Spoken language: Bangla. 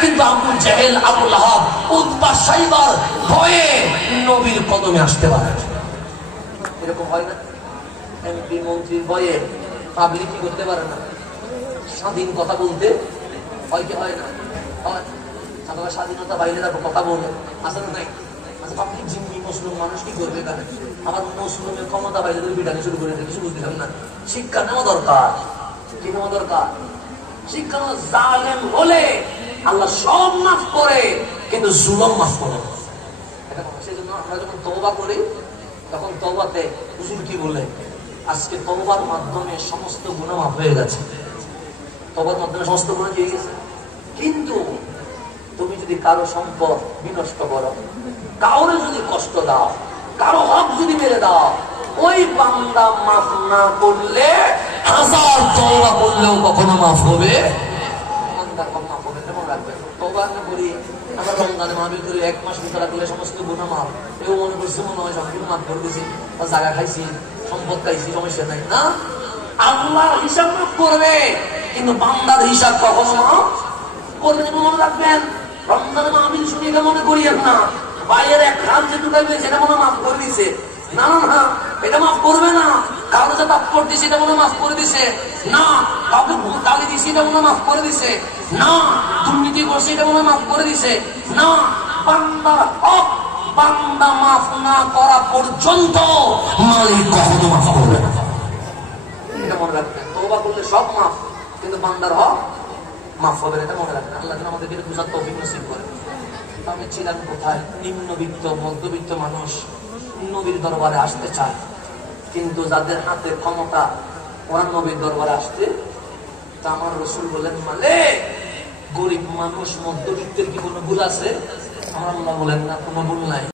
কিন্তু আবু জেহেল, আবু লাহাব, উতবা, সাইবার ভয়ে নবীর কদমে আসতে পারে। এরকম হয় না? এমপি মন্ত্রীর ভয়ে পাবলিক কি করতে পারে না, স্বাধীন কথা বলতে হয় কি হয় না? আপনারা স্বাধীনতা বাইরে তারপর কথা বলে আসলে নাই। আপনি জিম্মি মুসলিম মানুষ কি করবে? এখানে আমার মুসলিমের ক্ষমতা বাইরে বিটানি শুরু করে কিছু বুঝতেছেন না। শিক্ষা নেওয়া দরকার। কি নেওয়া দরকার? শিক্ষা জালেম হলে আল্লাহ সব মাফ করে, কিন্তু জুলুম মাফ করে। সেই জন্য আমরা যখন তওবা করি তখন তওবাতে হুজুর কি বলে, আজকে তওবার মাধ্যমে সমস্ত গুনাহ মাফ হয়ে গেছে। তওবার মাধ্যমে সমস্ত গুনাহ হয়ে গেছে। কিন্তু তুমি যদি কারো সম্পদ বিনষ্ট করো, কাউরে যদি কষ্ট দাও, কারো হক যদি মেরে দাও, ওই বান্দা মাফ না করলে হাজার তওবা করলেও কখনো মাফ হবে বান্দা কম মাফ হবে। এমন রাখবে তওবা না করি আমরা রমজানে মাহফিল করি, এক মাস রোজা রাখলে সমস্ত গুনাহ মাফ। কেউ মনে করছে মনে হয় সম্পূর্ণ মাফ করে দিয়েছি, বা জায়গা খাইছি, সম্পদ খাইছি, সমস্যা নাই। না, আল্লাহর হিসাব মাফ করবে, কিন্তু বান্দার হিসাব কখনো মাফ করবে না। মনে রাখবেন, রমজানে মাহফিল শুনে এটা মনে করিয়েন না বাইরের এক হাত যে ঢুকাইবে সেটা মনে মাফ করে দিছে। না না না, এটা মাফ করবে না। কারো যে তাৎপর দিছে এটা মনে মাফ করে দিছে না। কাউকে গালি দিছে এটা মনে মাফ করে দিছে না। দুর্নীতি করছে এটা মনে মাফ করে দিছে না। বান্দার হক বান্দা মাফ না করা পর্যন্ত মালিক কখনো মাফ করবে না। এটা মনে রাখবেন, তওবা করলে সব মাফ, কিন্তু বান্দার হক মাফ হবে না। এটা মনে রাখবেন। আল্লাহ আমাদেরকে বুঝার তৌফিক নসিব করে। আমি ছিলাম কোথায়? নিম্নবিত্ত মধ্যবিত্ত মানুষ নবীর দরবারে আসতে চায়, কিন্তু যাদের হাতে ক্ষমতা ওরা নবীর দরবারে আসতে, তা আমার রাসূল বলেন, মানে গরিব মানুষ মধ্যবিত্তের কি কোনো ভুল আছে? আমার আল্লাহ বলেন, না, কোনো ভুল নাই।